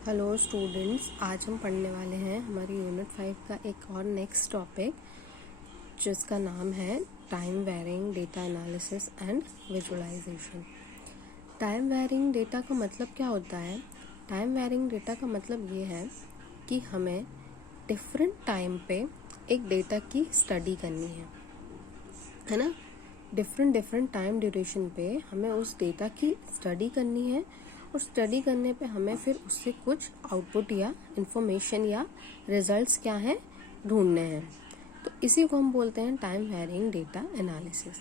Hello students, आज हम पढ़ने वाले हैं हमारी यूनिट 5 का एक और नेक्स्ट टॉपिक जिसका नाम है time varying data analysis and visualisation. Time varying data का मतलब क्या होता है? टाइम वेरिंग डेटा का मतलब ये है कि हमें डिफरेंट टाइम पे एक डेटा की स्टडी करनी है ना। डिफरेंट टाइम ड्यूरेशन पे हमें उस डेटा की स्टडी करनी है और स्टडी करने पे हमें फिर उससे कुछ आउटपुट या इंफॉर्मेशन या रिजल्ट्स क्या हैं ढूंढने हैं। तो इसी को हम बोलते हैं टाइम वेरिंग डेटा एनालिसिस।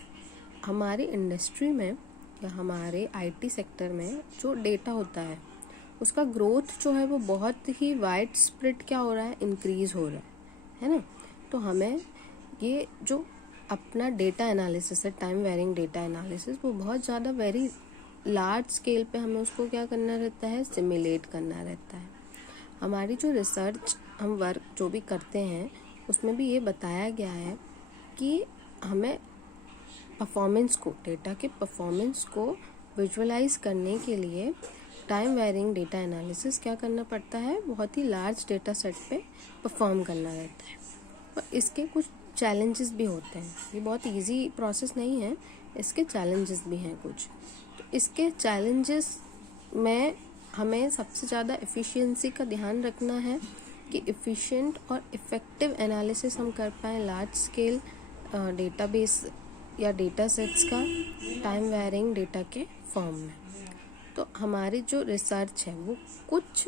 हमारी इंडस्ट्री में या हमारे आईटी सेक्टर में जो डेटा होता है उसका ग्रोथ जो है वो बहुत ही वाइड स्प्रेड क्या हो रहा है, इंक्रीज हो रहा है ना। तो हमें ये जो अपना डेटा एनालिसिस है, टाइम वेरिंग डेटा एनालिसिस, वो बहुत ज़्यादा वेरी लार्ज स्केल पे हमें उसको क्या करना रहता है, सिमुलेट करना रहता है। हमारी जो रिसर्च हम वर्क जो भी करते हैं उसमें भी ये बताया गया है कि हमें परफॉर्मेंस को, डेटा के परफॉर्मेंस को विजुअलाइज करने के लिए टाइम वेरिंग डेटा एनालिसिस क्या करना पड़ता है, बहुत ही लार्ज डेटा सेट पे परफॉर्म करना रहता है। और इसके कुछ चैलेंजेस भी होते हैं। ये बहुत इजी प्रोसेस नहीं है, इसके चैलेंजेस भी हैं कुछ। तो इसके चैलेंजेस में हमें सबसे ज़्यादा एफिशिएंसी का ध्यान रखना है कि एफिशिएंट और इफ़ेक्टिव एनालिसिस हम कर पाएँ लार्ज स्केल डेटाबेस या डेटा सेट्स का टाइम वेरिंग डेटा के फॉर्म में। तो हमारी जो रिसर्च है वो कुछ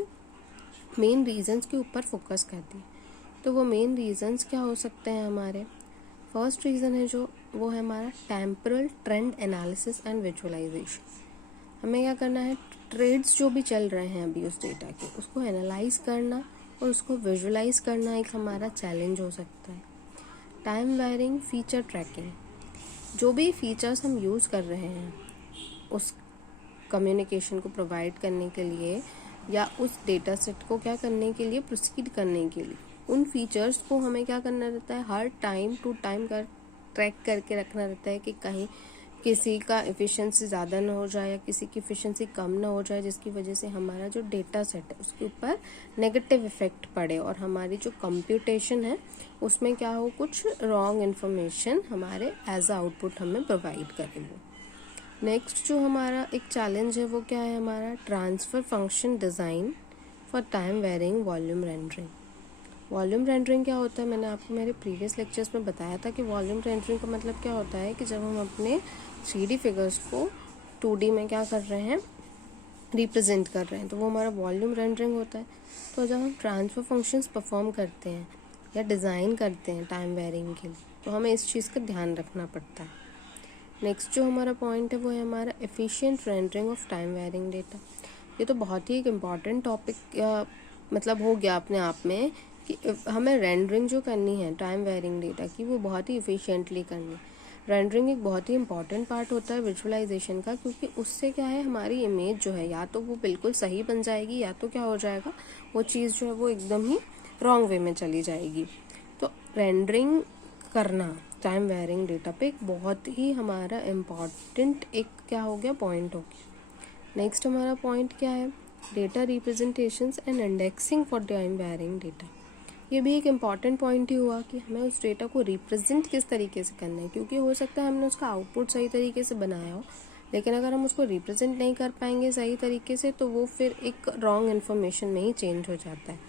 मेन रीजंस के ऊपर फोकस करती है। तो वो मेन रीजंस क्या हो सकते हैं हमारे? फर्स्ट रीज़न है जो वो है हमारा temporal trend analysis and visualisation. हमें क्या करना है, ट्रेड्स जो भी चल रहे हैं अभी उस डेटा के, उसको एनालाइज करना और उसको विजुअलाइज करना एक हमारा चैलेंज हो सकता है। टाइम वेरिंग फीचर ट्रैकिंग, जो भी फीचर्स हम यूज़ कर रहे हैं उस कम्युनिकेशन को प्रोवाइड करने के लिए या उस डेटा सेट को क्या करने के लिए, प्रोसीड करने के लिए, उन फीचर्स को हमें क्या करना रहता है, हर टाइम टू टाइम का ट्रैक करके रखना रहता है कि कहीं किसी का एफिशिएंसी ज़्यादा ना हो जाए या किसी की एफिशिएंसी कम ना हो जाए, जिसकी वजह से हमारा जो डेटा सेट है उसके ऊपर नेगेटिव इफेक्ट पड़े और हमारी जो कंप्यूटेशन है उसमें क्या हो, कुछ रॉन्ग इन्फॉर्मेशन हमारे एज अ आउटपुट हमें प्रोवाइड करें। वो नेक्स्ट जो हमारा एक चैलेंज है वो क्या है हमारा, transfer function design for time varying volume rendering. Volume rendering क्या होता है, मैंने आपको मेरे प्रीवियस लेक्चर्स में बताया था कि वॉल्यूम रेंडरिंग का मतलब क्या होता है कि जब हम अपने 3D फिगर्स को 2D में क्या कर रहे हैं, रिप्रेजेंट कर रहे हैं, तो वो हमारा वॉल्यूम रेंडरिंग होता है। तो जब हम ट्रांसफ़र फंक्शंस परफॉर्म करते हैं या डिज़ाइन करते हैं टाइम वेरिंग के लिए, तो हमें इस चीज़ का ध्यान रखना पड़ता है। नेक्स्ट जो हमारा पॉइंट है वो है हमारा efficient rendering of time varying data. ये तो बहुत ही एक इम्पॉर्टेंट टॉपिक मतलब हो गया अपने आप में कि हमें रेंडरिंग जो करनी है टाइम वेरिंग डेटा की वो बहुत ही एफिशिएंटली करनी है। रेंडरिंग एक बहुत ही इंपॉर्टेंट पार्ट होता है विजुअलाइजेशन का, क्योंकि उससे क्या है, हमारी इमेज जो है या तो वो बिल्कुल सही बन जाएगी या तो क्या हो जाएगा, वो चीज़ जो है वो एकदम ही रॉन्ग वे में चली जाएगी। तो रेंडरिंग करना टाइम वेरिंग डेटा पे एक बहुत ही हमारा इम्पॉर्टेंट एक क्या हो गया, पॉइंट हो गया। नेक्स्ट हमारा पॉइंट क्या है, data representations and indexing for time varying data. ये भी एक इम्पॉर्टेंट पॉइंट ही हुआ कि हमें उस डेटा को रिप्रेजेंट किस तरीके से करना है, क्योंकि हो सकता है हमने उसका आउटपुट सही तरीके से बनाया हो, लेकिन अगर हम उसको रिप्रेजेंट नहीं कर पाएंगे सही तरीके से तो वो फिर एक रॉन्ग इन्फॉर्मेशन में ही चेंज हो जाता है।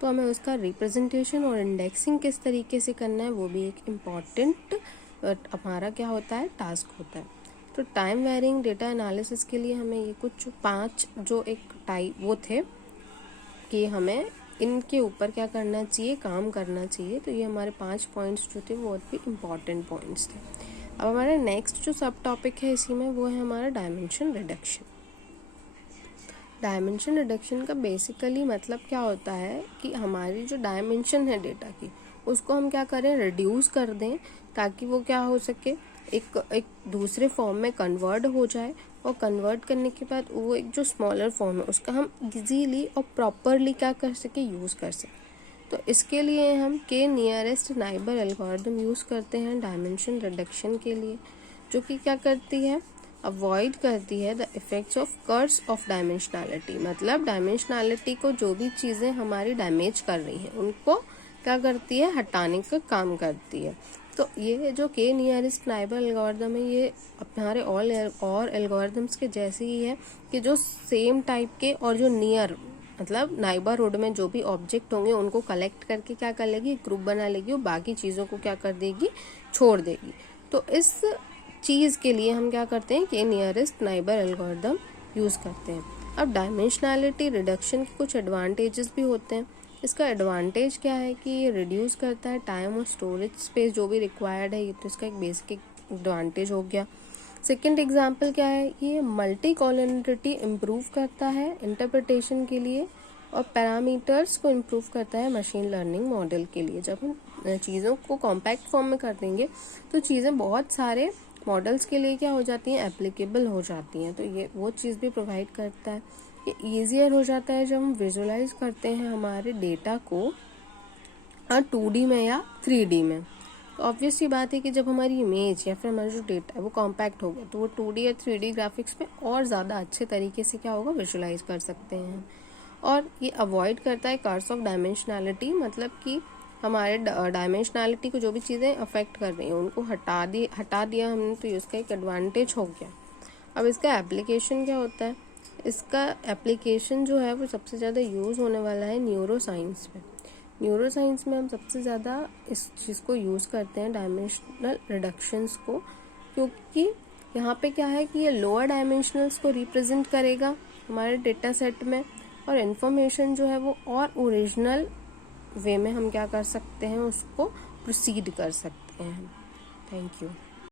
तो हमें उसका रिप्रेजेंटेशन और इंडेक्सिंग किस तरीके से करना है वो भी एक इम्पॉर्टेंट हमारा क्या होता है, टास्क होता है। तो टाइम वेरिंग डेटा एनालिसिस के लिए हमें ये कुछ 5 जो एक टाइप वो थे कि हमें इनके ऊपर क्या करना चाहिए, काम करना चाहिए। तो ये हमारे 5 पॉइंट्स जो थे वो बहुत भी इम्पॉर्टेंट पॉइंट्स थे। अब हमारा नेक्स्ट जो सब टॉपिक है इसी में वो है हमारा डायमेंशन रिडक्शन। डायमेंशन रिडक्शन का बेसिकली मतलब क्या होता है कि हमारी जो डायमेंशन है डेटा की उसको हम क्या करें, रिड्यूस कर दें, ताकि वो क्या हो सके, एक दूसरे फॉर्म में कन्वर्ट हो जाए, और कन्वर्ट करने के बाद वो एक जो स्मॉलर फॉर्म है उसका हम इजीली और प्रॉपरली क्या कर सके, यूज़ कर सकें। तो इसके लिए हम के नियरेस्ट नाइबर एल्गोरिथम यूज़ करते हैं डायमेंशन रिडक्शन के लिए, जो कि क्या करती है, अवॉइड करती है the effects of curse of dimensionality, मतलब डायमेंशनैलिटी को जो भी चीज़ें हमारी डैमेज कर रही हैं उनको क्या करती है, हटाने का काम करती है। तो ये जो के नियरेस्ट नाइबर एल्गोरिदम है ये हमारे और एल्गोरिदम्स के जैसे ही है कि जो सेम टाइप के और जो नियर मतलब नाइबरहुड में जो भी ऑब्जेक्ट होंगे उनको कलेक्ट करके क्या कर लेगी, ग्रुप बना लेगी और बाकी चीज़ों को क्या कर देगी, छोड़ देगी। तो इस चीज़ के लिए हम क्या करते हैं कि नियरेस्ट नाइबर एल्गोरिदम यूज़ करते हैं। अब डायमेंशनैलिटी रिडक्शन के कुछ एडवांटेजेस भी होते हैं। इसका एडवांटेज क्या है कि ये रिड्यूस करता है टाइम और स्टोरेज स्पेस जो भी रिक्वायर्ड है, ये तो इसका एक बेसिक एडवांटेज हो गया। सेकेंड एग्जाम्पल क्या है, ये मल्टी कॉलरिटी इम्प्रूव करता है इंटरप्रिटेशन के लिए और पैरामीटर्स को इम्प्रूव करता है मशीन लर्निंग मॉडल के लिए। जब हम चीज़ों को कॉम्पैक्ट फॉर्म में कर देंगे तो चीज़ें बहुत सारे मॉडल्स के लिए क्या हो जाती हैं, एप्लीकेबल हो जाती हैं। तो ये वो चीज़ भी प्रोवाइड करता है। ये ईजियर हो जाता है जब हम विजुलाइज करते हैं हमारे डेटा को 2D में या 3D में। तो ऑब्वियस सी बात है कि जब हमारी इमेज या फिर हमारा जो डेटा है वो कॉम्पैक्ट होगा तो वो 2D या 3D ग्राफिक्स में और ज़्यादा अच्छे तरीके से क्या होगा, विजुलाइज कर सकते हैं। और ये अवॉइड करता है कर्स ऑफ डायमेंशनैलिटी, मतलब कि हमारे डायमेंशनैलिटी को जो भी चीज़ें अफेक्ट कर रही हैं उनको हटा दिया हमने, तो इसका एक एडवांटेज हो गया। अब इसका एप्लीकेशन क्या होता है, इसका एप्लीकेशन जो है वो सबसे ज़्यादा यूज़ होने वाला है न्यूरो साइंस में। न्यूरो साइंस में हम सबसे ज़्यादा इस चीज़ को यूज़ करते हैं, डायमेंशनल रिडक्शंस को, क्योंकि यहाँ पे क्या है कि ये लोअर डायमेंशनल्स को रिप्रेजेंट करेगा हमारे डेटा सेट में और इन्फॉर्मेशन जो है वो और ओरिजिनल वे में हम क्या कर सकते हैं, उसको प्रोसीड कर सकते हैं। Thank you.